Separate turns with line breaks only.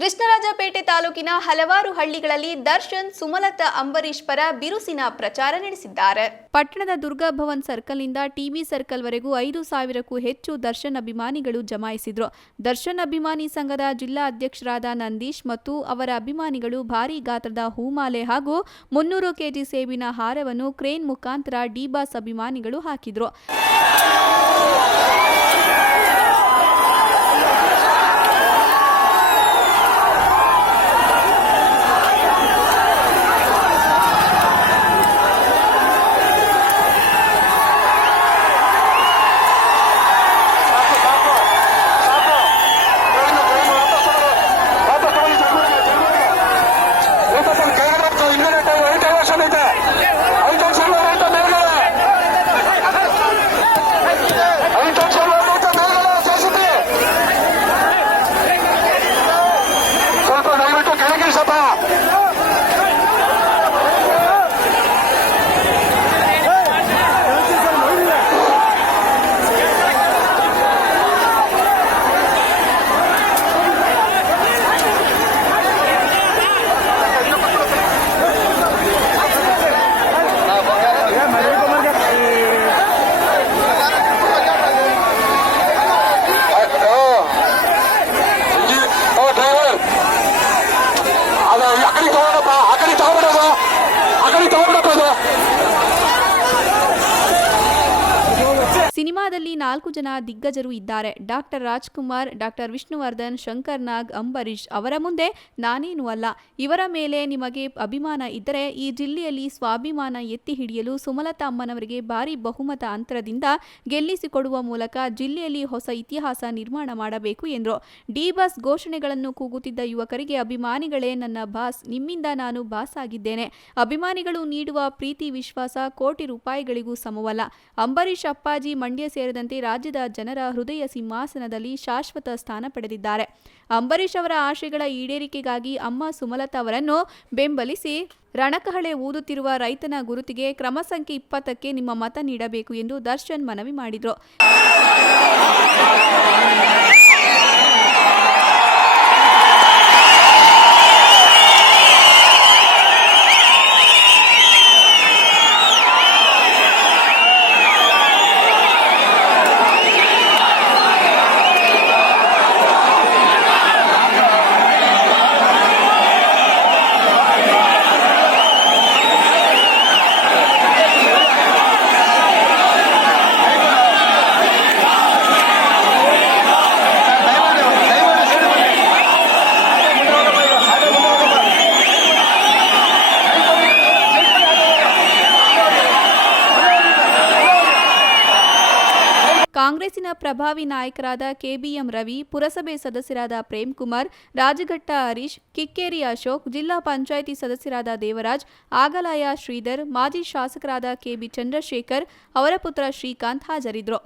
ಕೃಷ್ಣರಾಜಪೇಟೆ ತಾಲೂಕಿನ ಹಲವಾರು ಹಳ್ಳಿಗಳಲ್ಲಿ ದರ್ಶನ್, ಸುಮಲತಾ ಅಂಬರೀಶ್ ಪರ ಬಿರುಸಿನ ಪ್ರಚಾರ ನಡೆಸಿದ್ದಾರೆ. ಪಟ್ಟಣದ ದುರ್ಗಾ ಭವನ್ ಸರ್ಕಲ್ನಿಂದ ಟಿಬಿ ಸರ್ಕಲ್ವರೆಗೂ ಐದು ಸಾವಿರಕ್ಕೂ ಹೆಚ್ಚು ದರ್ಶನ್ ಅಭಿಮಾನಿಗಳು ಜಮಾಯಿಸಿದ್ರು. ದರ್ಶನ್ ಅಭಿಮಾನಿ ಸಂಘದ ಜಿಲ್ಲಾ ಅಧ್ಯಕ್ಷರಾದ ನಂದೀಶ್ ಮತ್ತು ಅವರ ಅಭಿಮಾನಿಗಳು ಭಾರೀ ಗಾತ್ರದ ಹೂಮಾಲೆ ಹಾಗೂ ಮುನ್ನೂರು ಕೆಜಿ ಸೇಬಿನ ಹಾರವನ್ನು ಕ್ರೇನ್ ಮುಖಾಂತರ ಡಿಬಾಸ್ ಅಭಿಮಾನಿಗಳು ಹಾಕಿದ್ರು.
大
哥 ನಾಲ್ಕು ಜನ ದಿಗ್ಗಜರು ಇದ್ದಾರೆ. ಡಾಕ್ಟರ್ ರಾಜ್ಕುಮಾರ್ ಡಾಕ್ಟರ್ ವಿಷ್ಣುವರ್ಧನ್, ಶಂಕರ್ ನಾಗ್ ಅಂಬರೀಶ್ ಅವರ ಮುಂದೆ ನಾನೇನು ಅಲ್ಲ. ಇವರ ಮೇಲೆ ನಿಮಗೆ ಅಭಿಮಾನ ಇದ್ದರೆ ಈ ಜಿಲ್ಲೆಯಲ್ಲಿ ಸ್ವಾಭಿಮಾನ ಎತ್ತಿ ಹಿಡಿಯಲು ಸುಮಲತಾ ಅಮ್ಮನವರಿಗೆ ಭಾರಿ ಬಹುಮತ ಅಂತರದಿಂದ ಗೆಲ್ಲಿಸಿಕೊಡುವ ಮೂಲಕ ಜಿಲ್ಲೆಯಲ್ಲಿ ಹೊಸ ಇತಿಹಾಸ ನಿರ್ಮಾಣ ಮಾಡಬೇಕು ಎಂದರು. ಡಿ ಬಸ್ ಘೋಷಣೆಗಳನ್ನು ಕೂಗುತ್ತಿದ್ದ ಯುವಕರಿಗೆ ಅಭಿಮಾನಿಗಳೇ ನನ್ನ ಬಾಸ್, ನಿಮ್ಮಿಂದ ನಾನು ಬಾಸ್ ಆಗಿದ್ದೇನೆ. ಅಭಿಮಾನಿಗಳು ನೀಡುವ ಪ್ರೀತಿ, ವಿಶ್ವಾಸ ಕೋಟಿ ರೂಪಾಯಿಗಳಿಗೂ ಸಮವಲ್ಲ. ಅಂಬರೀಷ್ ಅಪ್ಪಾಜಿ ಮಂಡ್ಯ ಸೇರಿದಂತೆ ರಾಜ್ಯದ ಜನರ ಹೃದಯ ಸಿಂಹಾಸನದಲ್ಲಿ ಶಾಶ್ವತ ಸ್ಥಾನ ಪಡೆದಿದ್ದಾರೆ. ಅಂಬರೀಷ್ ಅವರ ಆಶಯಗಳ ಈಡೇರಿಕೆಗಾಗಿ ಅಮ್ಮ ಸುಮಲತಾ ಅವರನ್ನು ಬೆಂಬಲಿಸಿ ರಣಕಹಳೆ ಊದುತ್ತಿರುವ ರೈತನ ಗುರುತಿಗೆ ಕ್ರಮ ಸಂಖ್ಯೆ ಇಪ್ಪತ್ತಕ್ಕೆ ನಿಮ್ಮ ಮತ ನೀಡಬೇಕು ಎಂದು ದರ್ಶನ್ ಮನವಿ ಮಾಡಿದರು. ಕಾಂಗ್ರೆಸ್ಸಿನ ಪ್ರಭಾವಿ ನಾಯಕರಾದ ಕೆಬಿಎಂ ರವಿ, ಪುರಸಭೆ ಸದಸ್ಯರಾದ ಪ್ರೇಮ್ ಕುಮಾರ್ ರಾಜಘಟ್ಟ ಹರೀಶ್, ಕಿಕ್ಕೇರಿ ಅಶೋಕ್, ಜಿಲ್ಲಾ ಪಂಚಾಯಿತಿ ಸದಸ್ಯರಾದ ದೇವರಾಜ್, ಆಗಲಾಯ ಶ್ರೀಧರ್, ಮಾಜಿ ಶಾಸಕರಾದ ಕೆಬಿ ಚಂದ್ರಶೇಖರ್, ಅವರ ಪುತ್ರ ಶ್ರೀಕಾಂತ್ ಹಾಜರಿದ್ದರು.